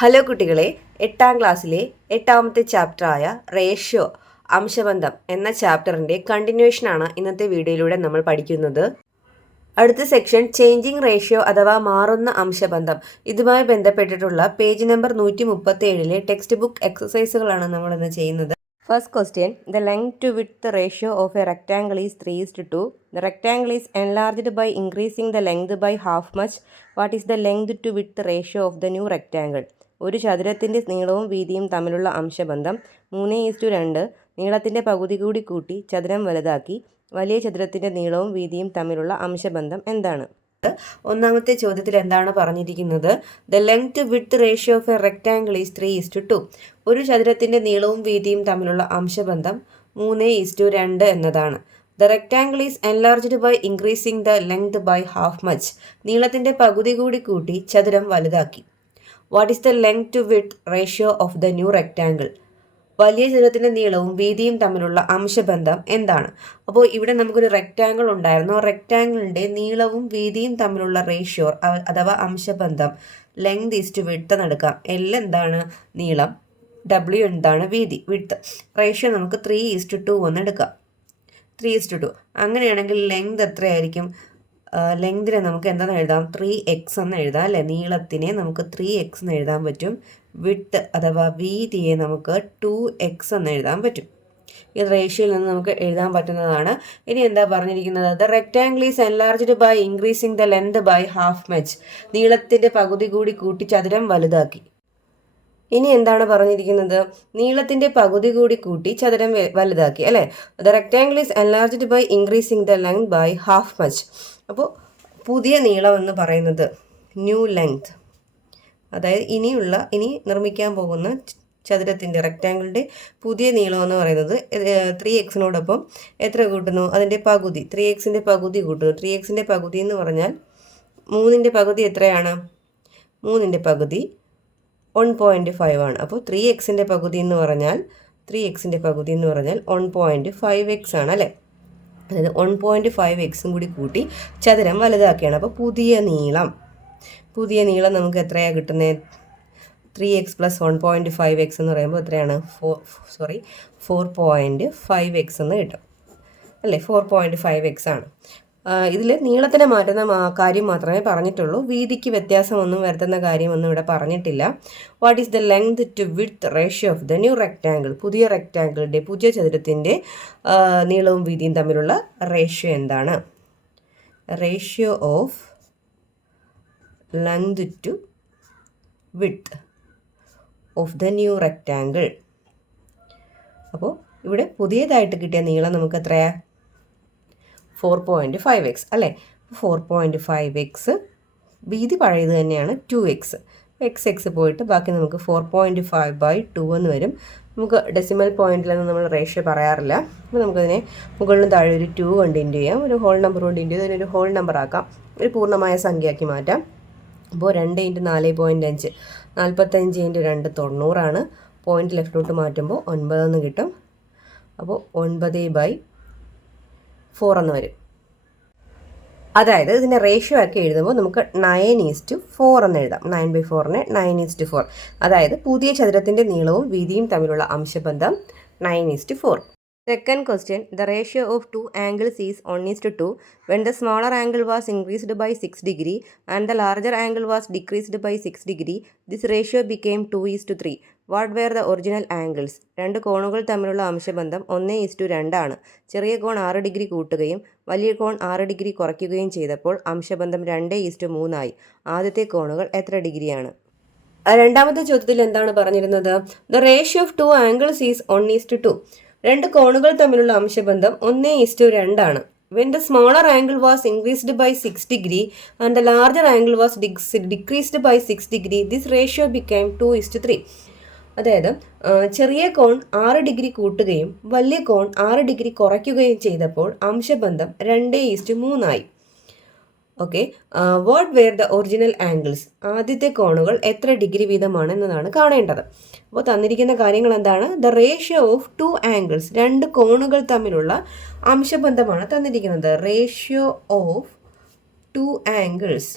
Hello കുട്ടികളെ എട്ടാം ക്ലാസ്സിലെ എട്ടാമത്തെ ചാപ്റ്ററായ റേഷ്യോ അംശബന്ധം എന്ന ചാപ്റ്ററിന്റെ കണ്ടിന്യൂഷനാണ് ഇന്നത്തെ വീഡിയോയിലൂടെ നമ്മൾ പഠിക്കുന്നത്. അടുത്ത സെക്ഷൻ ചേഞ്ചിങ് റേഷ്യോ അഥവാ മാറുന്ന അംശബന്ധം. ഇതുമായി ബന്ധപ്പെട്ടിട്ടുള്ള പേജ് നമ്പർ നൂറ്റി മുപ്പത്തി ഏഴിലെ ടെക്സ്റ്റ് ബുക്ക് എക്സസൈസുകളാണ് നമ്മൾ ഇന്ന് ചെയ്യുന്നത്. First question the length to width ratio of a rectangle is three is to the rectangle is enlarged by increasing the length by half much what is the length to width ratio of the new rectangle ഒരു ചതുരത്തിന്റെ നീളവും വീതിയും തമ്മിലുള്ള അംശബന്ധം മൂന്ന് is to രണ്ട് നീളത്തിന്റെ പകുതി കൂടി കൂട്ടി ചതുരം വലുതാക്കി വലിയ ചതുരത്തിന്റെ നീളവും വീതിയും തമ്മിലുള്ള അംശബന്ധം എന്താണ്? ഒന്നാമത്തെ ചോദ്യത്തിൽ എന്താണ് പറഞ്ഞിരിക്കുന്നത്? The length width ratio of a rectangle is three is to two ഒരു ചതുരത്തിന്റെ നീളവും വീതിയും തമ്മിലുള്ള അംശബന്ധം മൂന്ന് ഈസ്റ്റു രണ്ട് എന്നതാണ്. The rectangle is enlarged by increasing the length by half much നീളത്തിന്റെ പകുതി കൂടി കൂട്ടി ചതുരം വലുതാക്കി. What is the length to width ratio of the new rectangle വലിയ ചതുരത്തിന്റെ നീളവും വീതിയും തമ്മിലുള്ള അംശബന്ധം എന്താണ്? അപ്പോൾ ഇവിടെ നമുക്കൊരു റെക്റ്റാങ്കിൾ ഉണ്ടായിരുന്നു. ആ റെക്റ്റാങ്കിളിന്റെ നീളവും വീതിയും തമ്മിലുള്ള റേഷ്യോ അഥവാ അംശബന്ധം ലെങ്ത് ടു വിട്ട് നടക്കാം എൽ എന്താണ്? നീളം. ഡബ്ല്യു എന്താണ്? വീതി. വിട്ട് റേഷ്യോ നമുക്ക് ത്രീ ഈസ്റ്റ് ടു എന്ന് എടുക്കാം. ത്രീ ഈസ്റ്റ് ടു അങ്ങനെയാണെങ്കിൽ ലെങ്ത് എത്രയായിരിക്കും? ലെങ്തിനെ നമുക്ക് എന്താണെന്ന് എഴുതാം? ത്രീ എക്സ് എന്ന് എഴുതാം അല്ലേ? നീളത്തിനെ നമുക്ക് ത്രീ എക്സ് എന്ന് എഴുതാൻ പറ്റും. വിട്ട് അഥവാ വീതിയെ നമുക്ക് ടു എക്സ് എന്ന് എഴുതാൻ പറ്റും. ഈ റേഷ്യോയിൽ നിന്ന് നമുക്ക് എഴുതാൻ പറ്റുന്നതാണ്. ഇനി എന്താ പറഞ്ഞിരിക്കുന്നത്? The rectangle is enlarged by increasing the length by half much നീളത്തിന്റെ പകുതി കൂടി കൂട്ടി ചതുരം വലുതാക്കി. ഇനി എന്താണ് പറഞ്ഞിരിക്കുന്നത്? നീളത്തിന്റെ പകുതി കൂടി കൂട്ടി ചതുരം വലുതാക്കി അല്ലേ? The rectangle is enlarged by increasing the length by half much അപ്പോൾ പുതിയ നീളം എന്ന് പറയുന്നത് ന്യൂ ലെങ്ത് അതായത് ഇനിയുള്ള ഇനി നിർമ്മിക്കാൻ പോകുന്ന ചതുരത്തിന്റെ റെക്റ്റാങ്കിളിന്റെ പുതിയ നീളം എന്ന് പറയുന്നത് ത്രീ എക്സിനോടൊപ്പം എത്ര കൂട്ടുന്നു? അതിന്റെ പകുതി. ത്രീ എക്സിന്റെ പകുതി കൂട്ടുന്നു. ത്രീ എക്സിന്റെ പകുതി എന്ന് പറഞ്ഞാൽ മൂന്നിന്റെ പകുതി എത്രയാണ്? മൂന്നിന്റെ പകുതി വൺ പോയിന്റ് ഫൈവ് ആണ്. അപ്പോൾ ത്രീ എക്സിന്റെ പകുതി എന്ന് പറഞ്ഞാൽ ത്രീ എക്സിന്റെ പകുതി എന്ന് പറഞ്ഞാൽ വൺ പോയിന്റ് ഫൈവ് എക്സ് ആണ് അല്ലേ? അതായത് വൺ പോയിന്റ് ഫൈവ് എക്സും കൂടി കൂട്ടി ചതുരം വലുതാക്കിയാണ്. അപ്പോൾ പുതിയ നീളം. പുതിയ നീളം നമുക്ക് എത്രയാണ് കിട്ടുന്നത് three X plus one point five X എന്ന് പറയുമ്പോൾ എത്രയാണ്? Four sorry four point five X എന്ന് കിട്ടും. അല്ലേ? ഫോർ പോയിന്റ് ഫൈവ് എക്സ് ആണ്. ഇതിൽ നീളത്തിനെ മാറ്റുന്ന കാര്യം മാത്രമേ പറഞ്ഞിട്ടുള്ളൂ. വീതിക്ക് വ്യത്യാസമൊന്നും വരുത്തുന്ന കാര്യമൊന്നും ഇവിടെ പറഞ്ഞിട്ടില്ല. What is the length to width ratio of the new rectangle പുതിയ റെക്റ്റാങ്കിളിന്റെ പുതിയ ചതുരത്തിന്റെ നീളവും വീതിയും തമ്മിലുള്ള റേഷ്യോ എന്താണ്? Ratio of length to width of the new rectangle അപ്പോൾ ഇവിടെ പുതിയതായിട്ട് കിട്ടിയ നീളം നമുക്ക് എത്രയാണ് ഫോർ പോയിന്റ് ഫൈവ് എക്സ് അല്ലേ? ഫോർ പോയിന്റ് ഫൈവ് എക്സ് വീതി പഴയത് തന്നെയാണ് ടു എക്സ്. എക്സ് എക്സ് പോയിട്ട് ബാക്കി നമുക്ക് four point five by two എന്ന് വരും. നമുക്ക് ഡെസിമൽ പോയിന്റിലൊന്നും നമ്മൾ റേഷ്യോ പറയാറില്ല. അപ്പോൾ നമുക്കതിനെ മുകളിലും താഴെ ഒരു ടു കൊണ്ട് ഇന്റു ചെയ്യാം. ഒരു ഹോൾ നമ്പർ കൊണ്ട് ഇന്റു അതിനൊരു ഹോൾ നമ്പർ ആക്കാം. ഒരു പൂർണമായ സംഖ്യയാക്കി മാറ്റാം. അപ്പോൾ രണ്ട് ഇന്റു നാല് പോയിന്റ് അഞ്ച്. നാൽപ്പത്തഞ്ച് ഇന്റു രണ്ട് തൊണ്ണൂറാണ്. പോയിന്റ് ലെഫ്റ്റിലോട്ട് മാറ്റുമ്പോൾ ഒൻപതെന്ന് കിട്ടും. അപ്പോൾ ഒൻപത് ബൈ ഫോർ എന്ന് വരും. അതായത് ഇതിന്റെ റേഷ്യോ ആക്കി എഴുതുമ്പോൾ നമുക്ക് നയൻ ഈസ്റ്റ് ഫോർ എന്ന് എഴുതാം. നയൻ ബൈ ഫോറിന് നയൻ ഈസ്റ്റ് ഫോർ അതായത് പുതിയ ചതുരത്തിന്റെ നീളവും വീതിയും തമ്മിലുള്ള അംശബന്ധം nine is to four second question the ratio of two angles is one is to two when the smaller angle was increased by six degree and the larger angle was decreased by six degree this ratio became two is to three what were the original angles? രണ്ട് കോണുകൾ തമ്മിലുള്ള അംശബന്ധം ഒന്ന് is to രണ്ടാണ് ചെറിയ കോൺ ആറ് degree കൂട്ടുകയും വലിയ കോൺ ആറ് ഡിഗ്രി കുറയ്ക്കുകയും ചെയ്തപ്പോൾ അംശബന്ധം രണ്ട് ഇസ്റ്റു മൂന്നായി ആദ്യത്തെ കോണുകൾ എത്ര ഡിഗ്രിയാണ്? രണ്ടാമത്തെ ചോദ്യത്തിൽ എന്താണ് പറഞ്ഞിരുന്നത്? The ratio of two angles is one is to two രണ്ട് കോണുകൾ തമ്മിലുള്ള അംശബന്ധം ഒന്ന് ഈസ്റ്റു രണ്ടാണ് when the smaller angle was increased by six degree and the larger angle was decreased by six degree this ratio became two is to three അതായത് ചെറിയ കോൺ ആറ് degree കൂട്ടുകയും വലിയ കോൺ ആറ് ഡിഗ്രി കുറയ്ക്കുകയും ചെയ്തപ്പോൾ അംശബന്ധം രണ്ട് ഈസ്റ്റ് മൂന്നായി. Okay? What were the original angles ആദ്യത്തെ കോണുകൾ എത്ര ഡിഗ്രി വീതമാണ് എന്നതാണ് കാണേണ്ടത്. അപ്പോൾ തന്നിരിക്കുന്ന കാര്യങ്ങൾ എന്താണ്? The ratio of two angles രണ്ട് കോണുകൾ തമ്മിലുള്ള അംശബന്ധമാണ് തന്നിരിക്കുന്നത്. റേഷ്യോ ഓഫ് ടു ആംഗിൾസ്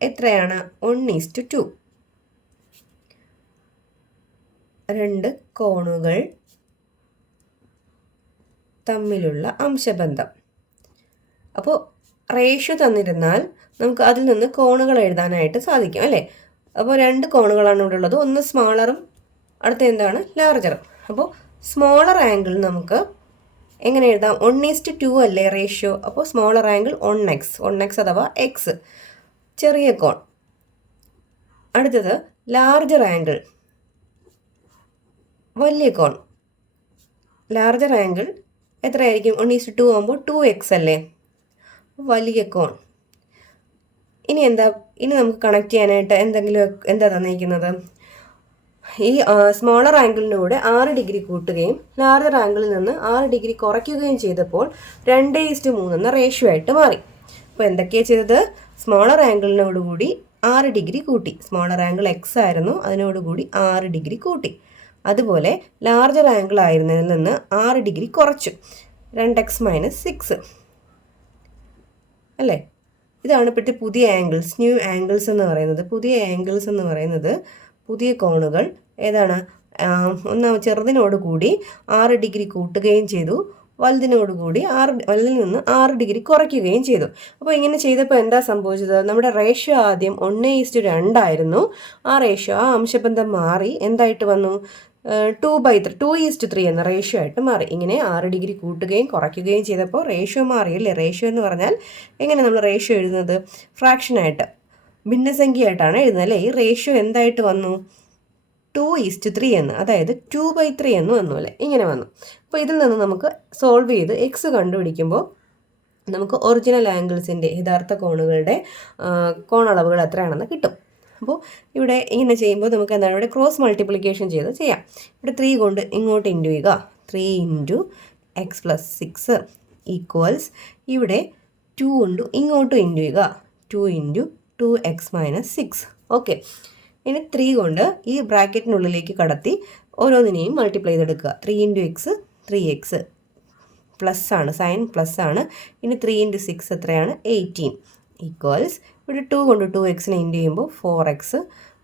എത്രയാണ്? ഒൺ ഈസ്റ്റ് ടു രണ്ട് കോണുകൾ തമ്മിലുള്ള അംശബന്ധം. അപ്പോൾ റേഷ്യോ തന്നിരുന്നാൽ നമുക്ക് അതിൽ നിന്ന് കോണുകൾ എഴുതാനായിട്ട് സാധിക്കും അല്ലേ? അപ്പോൾ രണ്ട് കോണുകളാണ് ഇവിടെ ഉള്ളത്. ഒന്ന് സ്മാളറും അടുത്ത എന്താണ്? ലാർജറും അപ്പോൾ സ്മോളർ ആംഗിൾ നമുക്ക് എങ്ങനെ എഴുതാം? വൺ ഈസ്റ്റ് ടു അല്ലേ റേഷ്യോ അപ്പോൾ smaller angle one X one X അഥവാ എക്സ് ചെറിയ കോൺ. അടുത്തത് ലാർജർ ആംഗിൾ വലിയ കോൺ. ലാർജർ ആംഗിൾ എത്രയായിരിക്കും? വൺ ഈസ് ടു ആകുമ്പോൾ ടു എക്സ് അല്ലേ? വലിയ കോൺ. ഇനി എന്താ? ഇനി നമുക്ക് കണക്ട് ചെയ്യാനായിട്ട് എന്തെങ്കിലും എന്താ തന്നിരിക്കുന്നത്? ഈ സ്മോളർ ആംഗിളിനൂടെ ആറ് ഡിഗ്രി കൂട്ടുകയും ലാർജർ ആംഗിളിൽ നിന്ന് ആറ് ഡിഗ്രി കുറയ്ക്കുകയും ചെയ്തപ്പോൾ രണ്ട് ഈസ്റ്റ് മൂന്ന് എന്ന റേഷ്യോ ആയിട്ട് മാറി. അപ്പോൾ എന്തൊക്കെയാണ് ചെയ്തത്? സ്മോളർ ആംഗിളിനോടുകൂടി ആറ് ഡിഗ്രി കൂട്ടി. സ്മോളർ ആംഗിൾ എക്സ് ആയിരുന്നു. അതിനോടുകൂടി ആറ് ഡിഗ്രി കൂട്ടി. അതുപോലെ ലാർജർ ആംഗിൾ ആയിരുന്നതിൽ നിന്ന് ആറ് ഡിഗ്രി കുറച്ചു. രണ്ട് എക്സ് മൈനസ് സിക്സ് അല്ലേ? ഇതാണ് ഇപ്പോഴത്തെ പുതിയ ആംഗിൾസ് ന്യൂ ആംഗിൾസ് എന്ന് പറയുന്നത്. പുതിയ ആംഗിൾസ് എന്ന് പറയുന്നത് പുതിയ കോണുകൾ ഏതാണ്? ഒന്നാം ചെറുതിനോട് കൂടി ആറ് ഡിഗ്രി കൂട്ടുകയും ചെയ്തു. വലുതിനോട് കൂടി ആറ് വലുതിൽ നിന്ന് ആറ് ഡിഗ്രി കുറയ്ക്കുകയും ചെയ്തു. അപ്പോൾ ഇങ്ങനെ ചെയ്തപ്പോൾ എന്താ സംഭവിച്ചത്? നമ്മുടെ റേഷ്യോ ആദ്യം ഒന്ന് ഈസ്റ്റ് രണ്ടായിരുന്നു ആ റേഷ്യോ ആ അംശബന്ധം മാറി എന്തായിട്ട് വന്നു? Two by three two is to three എന്ന റേഷ്യോ ആയിട്ട് മാറി. ഇങ്ങനെ ആറ് ഡിഗ്രി കൂട്ടുകയും കുറയ്ക്കുകയും ചെയ്തപ്പോൾ റേഷ്യോ മാറി അല്ലേ റേഷ്യോ എന്ന് പറഞ്ഞാൽ എങ്ങനെ നമ്മൾ റേഷ്യോ എഴുതുന്നത്? ഫ്രാക്ഷനായിട്ട് ഭിന്നസംഖ്യയായിട്ടാണ് എഴുതുന്നത് അല്ലേ? ഈ റേഷ്യോ എന്തായിട്ട് വന്നു? ടു ഈസ്റ്റ് ത്രീ എന്ന് അതായത് ടു ബൈ ത്രീ എന്ന് വന്നു അല്ലേ? ഇങ്ങനെ വന്നു. അപ്പോൾ ഇതിൽ നിന്ന് നമുക്ക് സോൾവ് ചെയ്ത് എക്സ് കണ്ടുപിടിക്കുമ്പോൾ നമുക്ക് ഒറിജിനൽ ആംഗിൾസിന്റെ യഥാർത്ഥ കോണുകളുടെ കോണളവുകൾ എത്രയാണെന്ന് കിട്ടും. അപ്പോൾ ഇവിടെ ഇങ്ങനെ ചെയ്യുമ്പോൾ നമുക്ക് എന്താണ്? ഇവിടെ ക്രോസ് മൾട്ടിപ്ലിക്കേഷൻ ചെയ്ത് ചെയ്യാം. ഇവിടെ ത്രീ കൊണ്ട് ഇങ്ങോട്ട് ഇന്റു ചെയ്യുക. Three into X plus six equals ഇവിടെ ടു കൊണ്ട് ഇങ്ങോട്ട് ഇന്റു ചെയ്യുക. Two into two x minus six okay ഇനി ത്രീ കൊണ്ട് ഈ ബ്രാക്കറ്റിനുള്ളിലേക്ക് കടത്തി ഓരോന്നിനെയും മൾട്ടിപ്ലൈ ചെയ്തെടുക്കുക. Three into X three X plus ആണ്. സൈൻ പ്ലസ് ആണ്. ഇനി ത്രീ ഇന്റു സിക്സ് എത്രയാണ്? എയ്റ്റീൻ ഈക്വൽസ് ഇവിടെ ടു കൊണ്ട് ടു എക്സിനെ ഇന്റു ചെയ്യുമ്പോൾ ഫോർ എക്സ്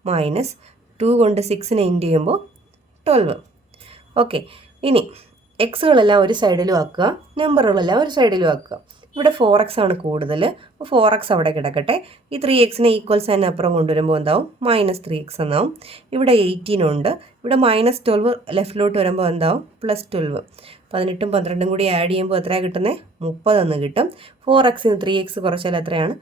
മൈനസ് ടു കൊണ്ട് സിക്സിനെ ഇന്റു ചെയ്യുമ്പോൾ ട്വൽവ് ഓക്കെ ഇനി എക്സുകളെല്ലാം ഒരു സൈഡിലും ആക്കുക നമ്പറുകളെല്ലാം ഒരു സൈഡിലും ആക്കുക. ഇവിടെ ഫോർ എക്സ് ആണ് കൂടുതൽ. അപ്പോൾ ഫോർ എക്സ് അവിടെ കിടക്കട്ടെ. ഈ ത്രീ എക്സിനെ ഈക്വൽ സൈൻ അപ്പുറം കൊണ്ടുവരുമ്പോൾ എന്താവും? മൈനസ് ത്രീ എക്സ് എന്നാവും. ഇവിടെ എയ്റ്റീൻ ഉണ്ട്. ഇവിടെ മൈനസ് ട്വൽവ് ലെഫ്റ്റിലോട്ട് വരുമ്പോൾ എന്താവും? പ്ലസ് ട്വൽവ് പതിനെട്ടും പന്ത്രണ്ടും കൂടി ആഡ് ചെയ്യുമ്പോൾ എത്രയാണ് കിട്ടുന്നത് മുപ്പതെന്ന് കിട്ടും. ഫോർ എക്സിന് ത്രീ എക്സ് കുറച്ചാൽ എത്രയാണ്?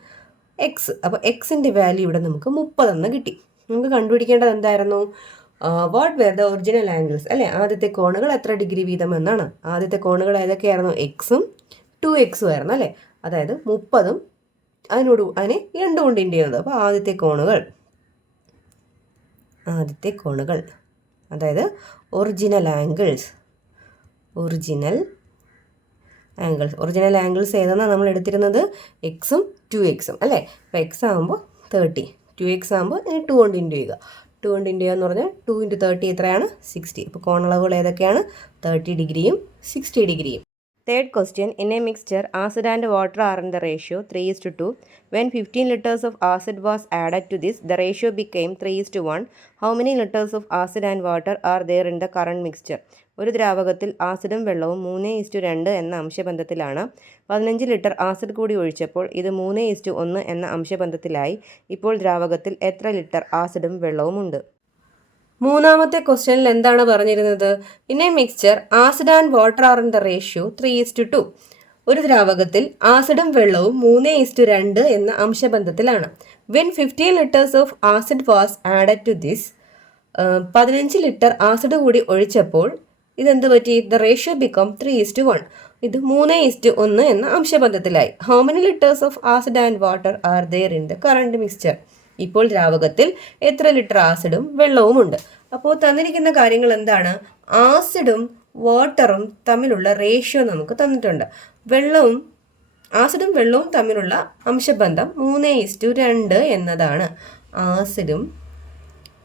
എക്സ് അപ്പോൾ എക്സിന്റെ വാല്യൂ ഇവിടെ നമുക്ക് മുപ്പതെന്ന് കിട്ടി. നമുക്ക് കണ്ടുപിടിക്കേണ്ടത് എന്തായിരുന്നു? What were the original angles അല്ലേ? ആദ്യത്തെ കോണുകൾ എത്ര ഡിഗ്രി വീതം എന്നാണ്. ആദ്യത്തെ കോണുകൾ ഏതൊക്കെയായിരുന്നു? എക്സും ടു എക്സും ആയിരുന്നു അല്ലേ? അതായത് മുപ്പതും അതിനോട് അതിനെ രണ്ടു കൊണ്ട് ഇൻഡ് ചെയ്യുന്നത്. അപ്പോൾ ആദ്യത്തെ കോണുകൾ ആദ്യത്തെ കോണുകൾ അതായത് original angles original angles original angles ഏതെന്നാണ് നമ്മൾ എടുത്തിരുന്നത് എക്സും ടു എക്സും അല്ലേ അപ്പോൾ എക്സ് ആകുമ്പോൾ തേർട്ടി ടു എക്സ് ആകുമ്പോൾ ഇനി ടു കൊണ്ട് ഇന്റു ചെയ്യുക ടു കൊണ്ട് ഇന്റു ചെയ്യുക എന്ന് പറഞ്ഞാൽ ടു ഇന്റു തേർട്ടി എത്രയാണ് സിക്സ്റ്റി അപ്പോൾ കോണളവുകൾ ഏതൊക്കെയാണ് തേർട്ടി ഡിഗ്രിയും സിക്സ്റ്റി ഡിഗ്രിയും Third question In a mixture, acid and water are in the ratio 3 is to 2. When 15 liters of acid was added to this, the ratio became 3 is to 1. How many liters of acid and water are there in the current mixture? ഒരു ദ്രാവകത്തിൽ ആസിഡും വെള്ളവും മൂന്ന് is to രണ്ട് എന്ന അംശബന്ധത്തിലാണ്. പതിനഞ്ച് litre acid കൂടി ഒഴിച്ചപ്പോൾ ഇത് മൂന്ന് ഇസ്റ്റു ഒന്ന് എന്ന അംശബന്ധത്തിലായി. ഇപ്പോൾ ദ്രാവകത്തിൽ എത്ര ലിറ്റർ ആസിഡും വെള്ളവും ഉണ്ട്? മൂന്നാമത്തെ ക്വസ്റ്റ്യനിൽ എന്താണ് പറഞ്ഞിരുന്നത്? A mixture acid and water are in the ratio three is to two ഒരു ദ്രാവകത്തിൽ ആസിഡും വെള്ളവും മൂന്ന് ഈസ്റ്റ് രണ്ട് എന്ന അംശബന്ധത്തിലാണ്. When fifteen litres of acid was added to this പതിനഞ്ച് ലിറ്റർ ആസിഡ് കൂടി ഒഴിച്ചപ്പോൾ ഇതെന്ത് പറ്റി? The ratio become three is to one ഇത് മൂന്ന് ഈസ്റ്റ് ഒന്ന് എന്ന അംശബന്ധത്തിലായി. How many litres of acid and water are there in the current mixture ഇപ്പോൾ ദ്രാവകത്തിൽ എത്ര ലിറ്റർ ആസിഡും വെള്ളവും ഉണ്ട്? അപ്പോൾ തന്നിരിക്കുന്ന കാര്യങ്ങൾ എന്താണ്? ആസിഡും വാട്ടറും തമ്മിലുള്ള റേഷ്യോ നമുക്ക് തന്നിട്ടുണ്ട്. വെള്ളവും ആസിഡും വെള്ളവും തമ്മിലുള്ള അംശബന്ധം മൂന്ന് ഈസ്റ്റു രണ്ട് എന്നതാണ്. ആസിഡും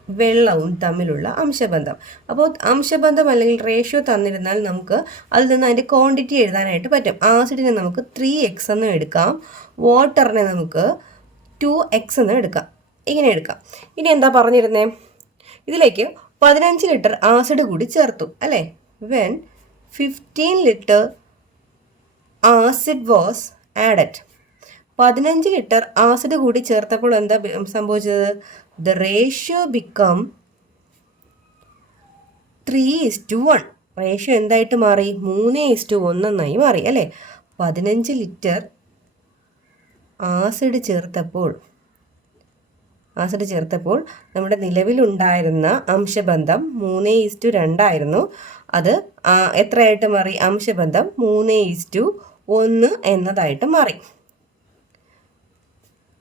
വെള്ളവും തമ്മിലുള്ള അംശബന്ധം. അപ്പോൾ അംശബന്ധം അല്ലെങ്കിൽ റേഷ്യോ തന്നിരുന്നാൽ നമുക്ക് അതിൽ നിന്ന് അതിന്റെ ക്വാണ്ടിറ്റി എഴുതാനായിട്ട് പറ്റും. ആസിഡിനെ നമുക്ക് ത്രീ എക്സ് എന്ന് എടുക്കാം. വാട്ടറിനെ നമുക്ക് ടു എക്സ് എന്ന് എടുക്കാം. ഇങ്ങനെ എടുക്കാം. ഇനി എന്താ പറഞ്ഞിരുന്നേ? ഇതിലേക്ക് പതിനഞ്ച് ലിറ്റർ ആസിഡ് കൂടി ചേർത്തു അല്ലേ? When fifteen litre acid was added പതിനഞ്ച് ലിറ്റർ ആസിഡ് കൂടി ചേർത്തപ്പോൾ എന്താ സംഭവിച്ചത്? The ratio become three is to one ratio എന്തായിട്ട് മാറി? മൂന്ന് ഇസ് ടു മാറി അല്ലേ? പതിനഞ്ച് ലിറ്റർ ആസിഡ് ചേർത്തപ്പോൾ ആസിഡ് ചേർത്തപ്പോൾ നമ്മുടെ നിലവിലുണ്ടായിരുന്ന അംശബന്ധം മൂന്ന് ഈസ് ടു രണ്ടായിരുന്നു അത് എത്രയായിട്ട് മാറി? അംശബന്ധം മൂന്ന് ഈസ് ടു ഒന്ന് എന്നതായിട്ട് മാറി.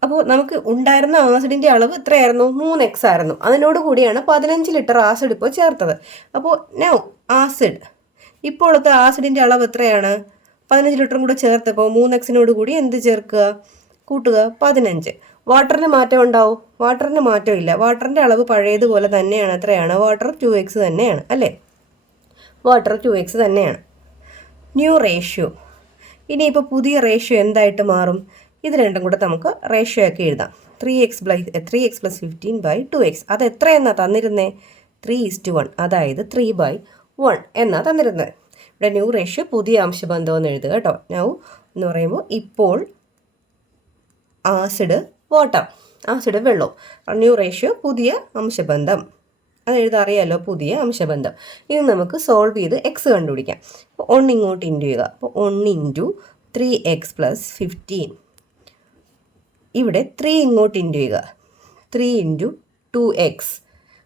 അപ്പോൾ നമുക്ക് ഉണ്ടായിരുന്ന ആസിഡിന്റെ അളവ് എത്രയായിരുന്നു മൂന്ന് എക്സ് ആയിരുന്നു. അതിനോട് കൂടിയാണ് പതിനഞ്ച് ലിറ്റർ ആസിഡ് ഇപ്പോൾ ചേർത്തത്. അപ്പോൾ നൗ ആസിഡ് ഇപ്പോഴത്തെ ആസിഡിന്റെ അളവ് എത്രയാണ്? പതിനഞ്ച് ലിറ്ററും കൂടെ ചേർത്തപ്പോൾ മൂന്ന് എക്സിനോട് കൂടി എന്ത് ചേർക്കുക? കൂട്ടുക പതിനഞ്ച്. വാട്ടറിന് മാറ്റം ഉണ്ടാവും? വാട്ടറിന് മാറ്റമില്ല വാട്ടറിന്റെ അളവ് പഴയതുപോലെ തന്നെയാണ്. എത്രയാണ്? വാട്ടർ ടു എക്സ് തന്നെയാണ്. അല്ലേ? വാട്ടർ ടു എക്സ് തന്നെയാണ്. ന്യൂ റേഷ്യോ ഇനിയിപ്പോൾ പുതിയ റേഷ്യോ എന്തായിട്ട് മാറും? ഇത് രണ്ടും കൂടെ നമുക്ക് റേഷ്യോ ആക്കി എഴുതാം. Three X plus three X plus fifteen by two X അത് എത്ര തന്നിരുന്നത് തന്നിരുന്നേ ത്രീ ഈസ്റ്റ് വൺ അതായത് ത്രീ ബൈ വൺ എന്നാ തന്നിരുന്നത് ഇവിടെ ന്യൂ റേഷ്യോ പുതിയ അംശബന്ധം എന്ന് എഴുതുക കേട്ടോ. നൗ എന്ന് പറയുമ്പോൾ ഇപ്പോൾ ആസിഡ് വാട്ടർ ആസിഡ് വെള്ളം. ന്യൂ റേഷ്യോ പുതിയ അംശബന്ധം. അത് എഴുതാറിയാലോ പുതിയ അംശബന്ധം. ഇത് നമുക്ക് സോൾവ് ചെയ്ത് എക്സ് കണ്ടുപിടിക്കാം. അപ്പോൾ ഒന്ന് ഇങ്ങോട്ട് ഇന്റു ചെയ്യുക. അപ്പോൾ ഒന്ന് into three X plus fifteen ഇവിടെ ത്രീ ഇങ്ങോട്ട് ഇന്റു ചെയ്യുക. ത്രീ ഇന്റു ടു എക്സ്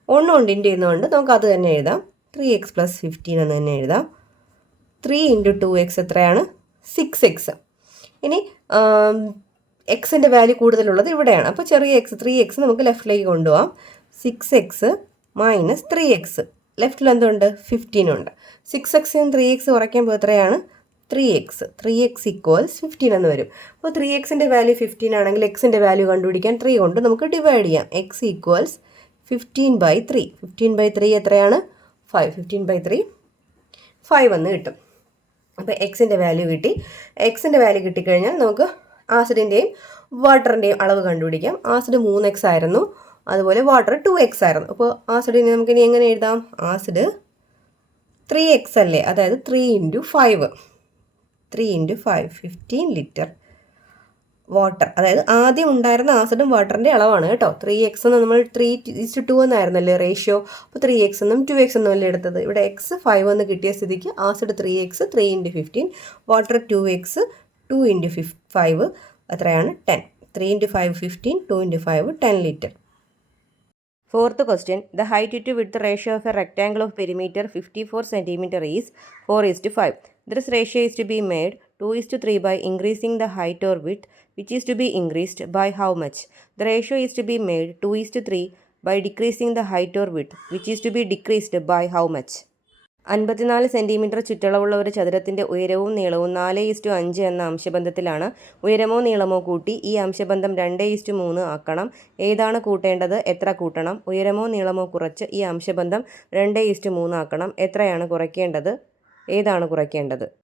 ഒന്ന് കൊണ്ട് ഇന്റു ചെയ്യുന്നതുകൊണ്ട് നമുക്ക് അത് തന്നെ എഴുതാം. ത്രീ എക്സ് പ്ലസ് ഫിഫ്റ്റീൻ എന്ന് തന്നെ എഴുതാം. ത്രീ ഇന്റു ടു എക്സ് എത്രയാണ്? സിക്സ് എക്സ് ഇനി എക്സിന്റെ വാല്യൂ കൂടുതലുള്ളത് ഇവിടെയാണ്. അപ്പോൾ ചെറിയ എക്സ് ത്രീ എക്സ് നമുക്ക് ലെഫ്റ്റിലേക്ക് കൊണ്ടുപോകാം six X minus three X ലെഫ്റ്റിൽ എന്തുണ്ട്? ഫിഫ്റ്റീൻ ഉണ്ട്. സിക്സ് എക്സും ത്രീ എക്സ് കുറയ്ക്കുമ്പോൾ എത്രയാണ്? Three X three X equals fifteen എന്ന് വരും. അപ്പോൾ ത്രീ എക്സിന്റെ വാല്യൂ ഫിഫ്റ്റീൻ ആണെങ്കിൽ എക്സിന്റെ വാല്യൂ കണ്ടുപിടിക്കാൻ ത്രീ കൊണ്ട് നമുക്ക് ഡിവൈഡ് ചെയ്യാം. X equals fifteen by three fifteen by three എത്രയാണ്? Five fifteen by three five എന്ന് കിട്ടും. അപ്പോൾ എക്സിന്റെ വാല്യൂ കിട്ടി. എക്സിന്റെ വാല്യൂ കിട്ടിക്കഴിഞ്ഞാൽ നമുക്ക് ആസിഡിന്റെയും വാട്ടറിന്റെയും അളവ് കണ്ടുപിടിക്കാം. ആസിഡ് മൂന്ന് എക്സ് ആയിരുന്നു. അതുപോലെ വാട്ടർ ടു എക്സ് ആയിരുന്നു. അപ്പോൾ ആസിഡിനെ നമുക്കിനി എങ്ങനെ എഴുതാം? ആസിഡ് ത്രീ എക്സ് അല്ലേ? അതായത് three into five three into five fifteen litre water അതായത് ആദ്യം ഉണ്ടായിരുന്ന ആസിഡും വാട്ടറിന്റെ അളവാണ് കേട്ടോ. ത്രീ എക്സ് എന്ന് നമ്മൾ ത്രീ ഇസ്റ്റ് ടു എന്നായിരുന്നല്ലേ റേഷ്യോ അപ്പോൾ ത്രീ എക്സ് എന്നും ടു എക്സ് എന്നും അല്ലേ എടുത്തത്? ഇവിടെ എക്സ് ഫൈവ് എന്ന് കിട്ടിയ സ്ഥിതിക്ക് acid three X three into fifteen water two X two into ഫിഫ് five എത്രയാണ് ten three into five fifteen two into five ten litre fourth question the height to width ratio of a a rectangle of perimeter 54 centimeter is 4 is to 5. This ratio is to be made 2 is to 3 by increasing the height or width, which is to be increased by how much? The ratio is to be made 2 is to 3 by decreasing the height or width, which is to be decreased by how much? അൻപത്തിനാല് centimetre ചുറ്റളവുള്ള ഒരു ചതുരത്തിന്റെ ഉയരവും നീളവും നാല് is to അഞ്ച് എന്ന അംശബന്ധത്തിലാണ് ഉയരമോ നീളമോ കൂട്ടി ഈ അംശബന്ധം രണ്ട് ഈസ്റ്റു മൂന്ന് ആക്കണം ഏതാണ് കൂട്ടേണ്ടത് എത്ര കൂട്ടണം ഉയരമോ നീളമോ കുറച്ച് ഈ അംശബന്ധം രണ്ട് ഈസ്റ്റു മൂന്ന് ആക്കണം എത്രയാണ് കുറയ്ക്കേണ്ടത് ഏതാണ് കുറയ്ക്കേണ്ടത്?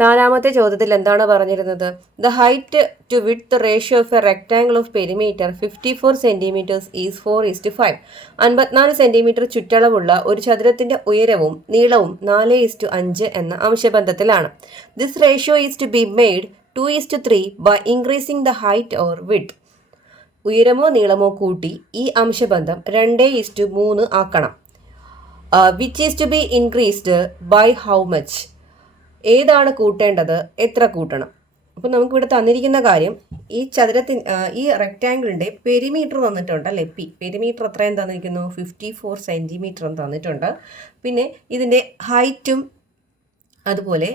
നാലാമത്തെ ചോദ്യത്തിൽ എന്താണ് പറഞ്ഞിരുന്നത്? The height to width ratio of a rectangle of perimeter fifty four centimetres is four is to five അൻപത്തിനാല് സെന്റിമീറ്റർ ചുറ്റളവുള്ള ഒരു ചതുരത്തിന്റെ ഉയരവും നീളവും നാല് ഈസ് ടു അഞ്ച് എന്ന അംശബന്ധത്തിലാണ്. This ratio is to be made two is to three by increasing the height or width ഉയരമോ നീളമോ കൂട്ടി ഈ അംശബന്ധം രണ്ട് ഈസ് ടു മൂന്ന് ആക്കണം. Which is to be increased by how much ഏതാണ് കൂട്ടേണ്ടത്? എത്ര കൂട്ടണം? അപ്പോൾ നമുക്കിവിടെ തന്നിരിക്കുന്ന കാര്യം ഈ ചതുരത്തിന് ആ, ഈ റെക്റ്റാങ്കിളിന്റെ പെരിമീറ്റർ തന്നിട്ടുണ്ട് അല്ലേ? പി പെരിമീറ്റർ എത്രയും തന്നിരിക്കുന്നു? ഫിഫ്റ്റി ഫോർ സെന്റിമീറ്ററും തന്നിട്ടുണ്ട്. പിന്നെ ഇതിന്റെ ഹൈറ്റും അതുപോലെ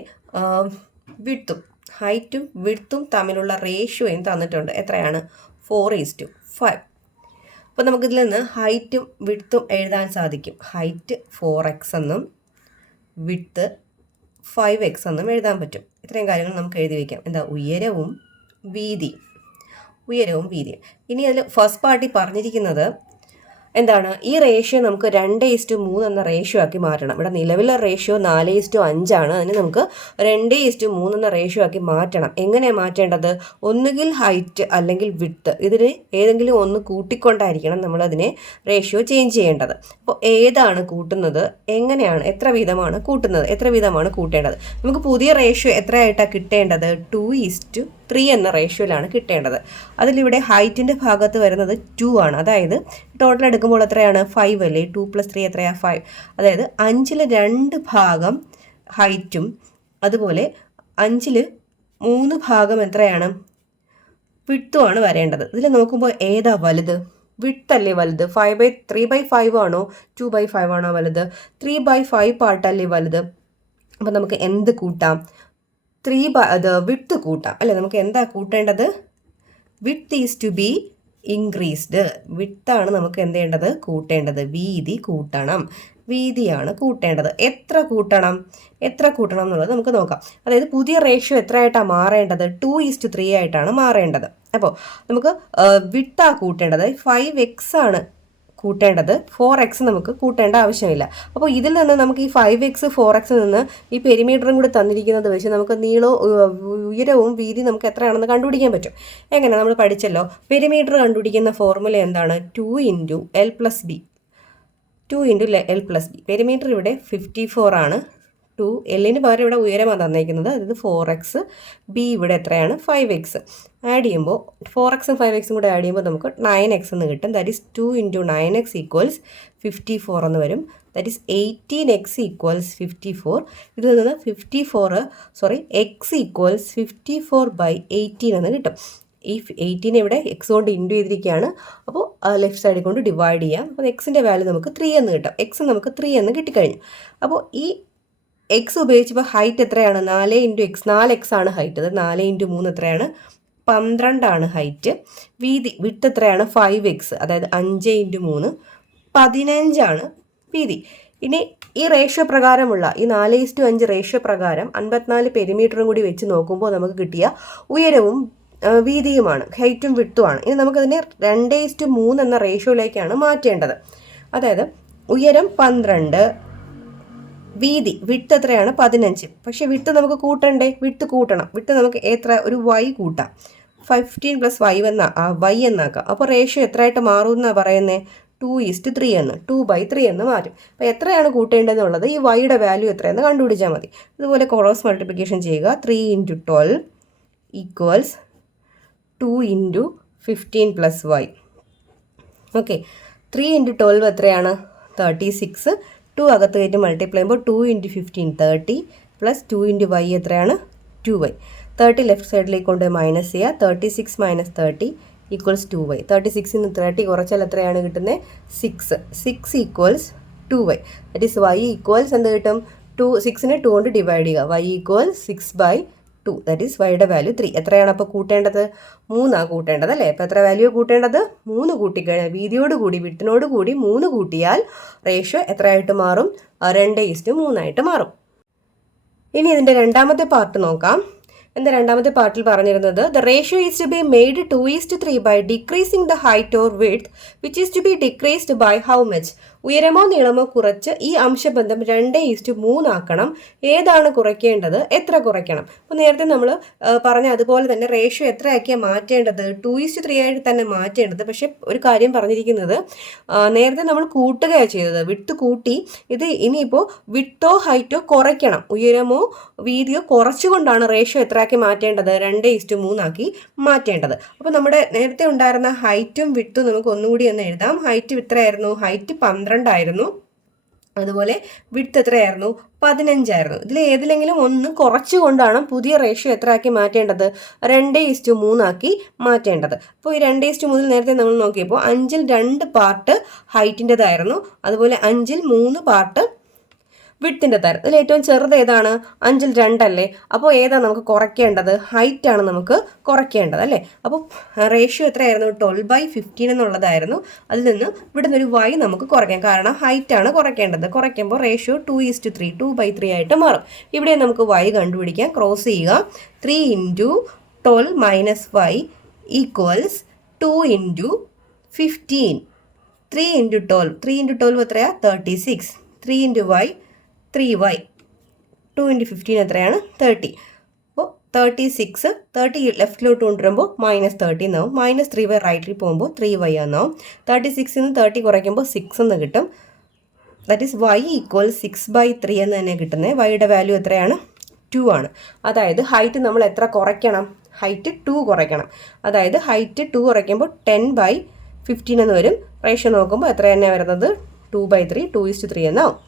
വിഡ്ത്തും ഹൈറ്റും വിഡ്ത്തും തമ്മിലുള്ള റേഷ്യോയും തന്നിട്ടുണ്ട്. എത്രയാണ്? ഫോർ ഈസ് ടു ഫൈവ് അപ്പോൾ നമുക്കിതിൽ നിന്ന് ഹൈറ്റും വിടുത്തും എഴുതാൻ സാധിക്കും. ഹൈറ്റ് ഫോർ എക്സ് എന്നും വിഡ്ത്ത് ഫൈവ് എക്സ് എന്നും എഴുതാൻ പറ്റും. ഇത്രയും കാര്യങ്ങൾ നമുക്ക് എഴുതി വയ്ക്കാം എന്താ? ഉയരവും വീതി ഉയരവും വീതിയും. ഇനി അതിൽ ഫസ്റ്റ് പാർട്ടി പറഞ്ഞിരിക്കുന്നത് എന്താണ്? ഈ റേഷ്യോ നമുക്ക് രണ്ട് ഈസ്റ്റു മൂന്ന് എന്ന റേഷ്യോ ആക്കി മാറ്റണം. ഇവിടെ നിലവിലെ റേഷ്യോ നാല് ഈസ്റ്റു അഞ്ചാണ്. അതിന് നമുക്ക് രണ്ട് ഈസ്റ്റു മൂന്ന് എന്ന റേഷ്യോ ആക്കി മാറ്റണം. എങ്ങനെയാണ് മാറ്റേണ്ടത്? ഒന്നുകിൽ ഹൈറ്റ് അല്ലെങ്കിൽ വിട്ട് ഇതിന് ഏതെങ്കിലും ഒന്ന് കൂട്ടിക്കൊണ്ടായിരിക്കണം നമ്മളതിനെ റേഷ്യോ ചേഞ്ച് ചെയ്യേണ്ടത്. അപ്പോൾ ഏതാണ് കൂട്ടുന്നത്? എങ്ങനെയാണ്? എത്ര വീതമാണ് കൂട്ടുന്നത്? എത്ര വീതമാണ് കൂട്ടേണ്ടത്? നമുക്ക് പുതിയ റേഷ്യോ എത്രയായിട്ടാണ് കിട്ടേണ്ടത്? ടു ഈസ്റ്റു ത്രീ എന്ന റേഷ്യോയിലാണ് കിട്ടേണ്ടത്. അതിലിവിടെ ഹൈറ്റിന്റെ ഭാഗത്ത് വരുന്നത് ടു ആണ്. അതായത് ടോട്ടൽ എടുക്കുമ്പോൾ എത്രയാണ്? ഫൈവ് അല്ലേ? ടു പ്ലസ് ത്രീ എത്രയാണ് ഫൈവ് അതായത് അഞ്ചിൽ രണ്ട് ഭാഗം ഹൈറ്റും അതുപോലെ അഞ്ചിൽ മൂന്ന് ഭാഗം എത്രയാണ്? വിട്ടുമാണ് വരേണ്ടത്. ഇതിൽ നോക്കുമ്പോൾ ഏതാ വലുത്? വിട്ടല്ലേ വലുത്? Five by three by five ആണോ? ടു ബൈ ഫൈവ് ആണോ വലുത്? ത്രീ ബൈ ഫൈവ് പാർട്ടല്ലേ വലുത്? അപ്പം നമുക്ക് എന്ത് കൂട്ടാം? ത്രീ ബൈ അത് വിട്ട് കൂട്ടാം. അല്ലേ? നമുക്ക് എന്താ കൂട്ടേണ്ടത്? Width is to be increased വിട്ടാണ് നമുക്ക് എന്ത് ചെയ്യേണ്ടത്? കൂട്ടേണ്ടത്. വീതി കൂട്ടണം. വീതിയാണ് കൂട്ടേണ്ടത്. എത്ര കൂട്ടണം? എത്ര കൂട്ടണം എന്നുള്ളത് നമുക്ക് നോക്കാം. അതായത് പുതിയ റേഷ്യോ എത്രയായിട്ടാണ് മാറേണ്ടത്? ടു ഈസ്റ്റ് ത്രീ ആയിട്ടാണ് മാറേണ്ടത്. അപ്പോൾ നമുക്ക് വിട്ടാ കൂട്ടേണ്ടത്. ഫൈവ് എക്സ് ആണ്. കൂട്ടേണ്ടത്. ഫോർ എക്സ് നമുക്ക് കൂട്ടേണ്ട ആവശ്യമില്ല. അപ്പോൾ ഇതിൽ നിന്ന് നമുക്ക് ഈ ഫൈവ് എക്സ് ഫോർ എക്സ് നിന്ന് ഈ പെരിമീറ്ററും കൂടി തന്നിരിക്കുന്നത് വെച്ച് നമുക്ക് നീളവും ഉയരവും വീതി നമുക്ക് എത്രയാണെന്ന് കണ്ടുപിടിക്കാൻ പറ്റും. എങ്ങനെ നമ്മൾ പഠിച്ചല്ലോ? പെരിമീറ്റർ കണ്ടുപിടിക്കുന്ന ഫോർമുല എന്താണ്? Two into L plus B two into L plus B perimeter ഇവിടെ ഫിഫ്റ്റി ഫോർ ആണ്. ടു എല്ലിന് പകരം ഇവിടെ ഉയരമാണ് തന്നേക്കുന്നത് അതായത് ഫോർ എക്സ് ബി ഇവിടെ എത്രയാണ്? ഫൈവ് എക്സ് ആഡ് ചെയ്യുമ്പോൾ ഫോർ എക്സും ഫൈവ് എക്സും കൂടെ ആഡ് ചെയ്യുമ്പോൾ നമുക്ക് നയൻ എക്സ് എന്ന് കിട്ടും. That is two into nine X equals fifty four എന്ന് വരും. That is eighteen X equals fifty four ഇതിൽ നിന്ന് fifty four sorry X equals fifty four by eighteen എന്ന് കിട്ടും. ഈ എയ്റ്റീനെ ഇവിടെ എക്സ് കൊണ്ട് ഇന്റു ചെയ്തിരിക്കുകയാണ്. അപ്പോൾ ലെഫ്റ്റ് സൈഡിൽ കൊണ്ട് ഡിവൈഡ് ചെയ്യാം. അപ്പോൾ എക്സിന്റെ വാല്യൂ നമുക്ക് ത്രീ എന്ന് കിട്ടും. എക്സ് നമുക്ക് ത്രീ എന്ന് കിട്ടിക്കഴിഞ്ഞു. അപ്പോൾ ഈ എക്സ് ഉപയോഗിച്ചപ്പോൾ ഹൈറ്റ് എത്രയാണ്? നാല് ഇന്റു എക്സ് നാല് എക്സ് ആണ് ഹൈറ്റ് അത് നാല് ഇന്റു മൂന്ന് എത്രയാണ്? പന്ത്രണ്ടാണ് ഹൈറ്റ് വീതി വിട്ട് എത്രയാണ്? ഫൈവ് എക്സ് അതായത് അഞ്ച് ഇന്റു മൂന്ന്. പതിനഞ്ചാണ് വീതി. ഇനി ഈ റേഷ്യോ പ്രകാരമുള്ള ഈ നാല് ഇസ്റ്റു അഞ്ച് റേഷ്യോ പ്രകാരം അൻപത്തിനാല് പെരിമീറ്ററും കൂടി വെച്ച് നോക്കുമ്പോൾ നമുക്ക് കിട്ടിയ ഉയരവും വീതിയുമാണ്. ഹൈറ്റും വിട്ടുമാണ് ഇനി നമുക്കതിനെ രണ്ട് ഇസ്റ്റു മൂന്ന് എന്ന റേഷ്യോയിലേക്കാണ് മാറ്റേണ്ടത്. അതായത് ഉയരം പന്ത്രണ്ട് വീതി വിട്ട് എത്രയാണ്? പതിനഞ്ച്. പക്ഷേ വിട്ട് നമുക്ക് കൂട്ടണ്ടേ? വിട്ട് കൂട്ടണം. വിട്ട് നമുക്ക് എത്ര? ഒരു വൈ കൂട്ടാം. ഫിഫ്റ്റീൻ പ്ലസ് വൈ എന്ന വൈ എന്നാക്കാം. അപ്പോൾ റേഷ്യോ എത്രയായിട്ട് മാറും എന്നാണ് പറയുന്നത് ടു ഈസ്റ്റ് ത്രീ എന്ന്. ടു ബൈ ത്രീ എന്ന് മാറ്റും. അപ്പോൾ എത്രയാണ് കൂട്ടേണ്ടതെന്നുള്ളത്? ഈ വൈയുടെ വാല്യൂ എത്രയെന്ന് കണ്ടുപിടിച്ചാൽ മതി. അതുപോലെ ക്രോസ് മൾട്ടിപ്ലിക്കേഷൻ ചെയ്യുക. Three into twelve equals two into fifteen plus y okay three into twelve എത്രയാണ്? തേർട്ടി സിക്സ് ടു അകത്ത് കയറ്റി മൾട്ടിപ്ലൈ ചെയ്യുമ്പോൾ two into fifteen thirty plus two into y എത്രയാണ്? ടു വൈ തേർട്ടി ലെഫ്റ്റ് സൈഡിലേക്ക് കൊണ്ട് minus ചെയ്യുക. Thirty six minus thirty equals two y thirty സിക്സിൽ നിന്ന് തേർട്ടി കുറച്ചാൽ എത്രയാണ് കിട്ടുന്നത്? Six six equals two y that is y equals എന്ത് കിട്ടും? ടു സിക്സിനെ ടു കൊണ്ട് ഡിവൈഡ് ചെയ്യുക. Y equals six by two that is വൈയുടെ വാല്യൂ ത്രീ എത്രയാണ് അപ്പോൾ കൂട്ടേണ്ടത്? മൂന്നാണ് കൂട്ടേണ്ടത് അല്ലേ? അപ്പോൾ എത്ര വാല്യൂ കൂട്ടേണ്ടത്? മൂന്ന് കൂട്ടിക്കഴിഞ്ഞാൽ വീതിയോട് കൂടി വിട്ടിനോട് കൂടി മൂന്ന് കൂട്ടിയാൽ റേഷ്യോ എത്രയായിട്ട് മാറും? രണ്ട് ഈസ്റ്റ് മൂന്നായിട്ട് മാറും. ഇനി ഇതിന്റെ രണ്ടാമത്തെ പാർട്ട് നോക്കാം. എന്താ രണ്ടാമത്തെ പാർട്ടിൽ പറഞ്ഞിരുന്നത്? The ratio is to be made two is to three by decreasing the height or width which is to be decreased by how much ഉയരമോ നീളമോ കുറച്ച് ഈ അംശബന്ധം രണ്ട് ഈസ്റ്റ് മൂന്നാക്കണം ഏതാണ് കുറയ്ക്കേണ്ടത്? എത്ര കുറയ്ക്കണം? അപ്പോൾ നേരത്തെ നമ്മൾ പറഞ്ഞ അതുപോലെ തന്നെ റേഷ്യോ എത്രയാക്കിയാൽ മാറ്റേണ്ടത്? ടു ഈസ്റ്റ് ത്രീ ആയിട്ട് തന്നെ മാറ്റേണ്ടത്. പക്ഷേ ഒരു കാര്യം പറഞ്ഞിരിക്കുന്നത് നേരത്തെ നമ്മൾ കൂട്ടുകയാണ് ചെയ്തത്. വിട്ട് കൂട്ടി ഇത് ഇനിയിപ്പോൾ വിട്ടോ ഹൈറ്റോ കുറയ്ക്കണം. ഉയരമോ വീതിയോ കുറച്ചുകൊണ്ടാണ് റേഷ്യോ എത്രയാക്കി മാറ്റേണ്ടത്? രണ്ട് ഈസ്റ്റ് മൂന്നാക്കി മാറ്റേണ്ടത്. അപ്പോൾ നമ്മുടെ നേരത്തെ ഉണ്ടായിരുന്ന ഹൈറ്റും വിട്ടും നമുക്ക് ഒന്നുകൂടി ഒന്ന് എഴുതാം. ഹൈറ്റ് ഇത്രയായിരുന്നു. ഹൈറ്റ് പന്ത്രണ്ട് പന്ത്രണ്ടായിരുന്നു അതുപോലെ വിട്ട് എത്രയായിരുന്നു? പതിനഞ്ചായിരുന്നു. ഇതിൽ ഏതിലെങ്കിലും ഒന്ന് കുറച്ചുകൊണ്ടാണ് പുതിയ റേഷ്യോ എത്ര ആക്കി മാറ്റേണ്ടത്? രണ്ട് ഈസ്റ്റു മൂന്നാക്കി മാറ്റേണ്ടത്. അപ്പോൾ ഈ രണ്ട് ഈസ്റ്റു മൂന്നിൽ നേരത്തെ നമ്മൾ നോക്കിയപ്പോൾ അഞ്ചിൽ രണ്ട് പാർട്ട് ഹൈറ്റിന്റെതായിരുന്നു അതുപോലെ അഞ്ചിൽ മൂന്ന് പാർട്ട് വിട്ടിന്റെ തരം. ഇതിൽ ഏറ്റവും ചെറുത് ഏതാണ്? അഞ്ചിൽ രണ്ടല്ലേ? അപ്പോൾ ഏതാണ് നമുക്ക് കുറയ്ക്കേണ്ടത്? ഹൈറ്റ് ആണ് നമുക്ക് കുറയ്ക്കേണ്ടത് അല്ലേ? അപ്പോൾ റേഷ്യോ എത്രയായിരുന്നു? ട്വൽവ് ബൈ ഫിഫ്റ്റീൻ എന്നുള്ളതായിരുന്നു. അതിൽ നിന്ന് ഇവിടെ നിന്നൊരു വൈ നമുക്ക് കുറയ്ക്കാം. കാരണം ഹൈറ്റ് ആണ് കുറയ്ക്കേണ്ടത്. കുറയ്ക്കുമ്പോൾ ratio two is to three two by three ആയിട്ട് മാറും. ഇവിടെ നമുക്ക് വൈ കണ്ടുപിടിക്കാം. ക്രോസ് ചെയ്യുക. Three into twelve minus y equals two into fifteen three into twelve three into twelve എത്രയാണ് thirty six three into y three y two into fifteen എത്രയാണ്? Thirty അപ്പോൾ thirty six thirty ലെഫ്റ്റിലോട്ട് കൊണ്ടുവരുമ്പോൾ minus thirty എന്നാവും. Minus three y റൈറ്റിൽ പോകുമ്പോൾ three Y എന്നാവും thirty സിക്സിൽ നിന്ന് തേർട്ടി കുറയ്ക്കുമ്പോൾ സിക്സ് എന്ന് കിട്ടും. That is y equal six by three എന്ന് തന്നെ കിട്ടുന്നത് വൈയുടെ വാല്യൂ എത്രയാണ്? ടു ആണ്. അതായത് ഹൈറ്റ് നമ്മൾ എത്ര കുറയ്ക്കണം? ഹൈറ്റ് ടു കുറയ്ക്കണം. അതായത് ഹൈറ്റ് ടു കുറയ്ക്കുമ്പോൾ ടെൻ ബൈ ഫിഫ്റ്റീൻ എന്ന് വരും. റേഷ്യോ നോക്കുമ്പോൾ എത്ര തന്നെ വരുന്നത്? Two by three two is to three എന്നാവും.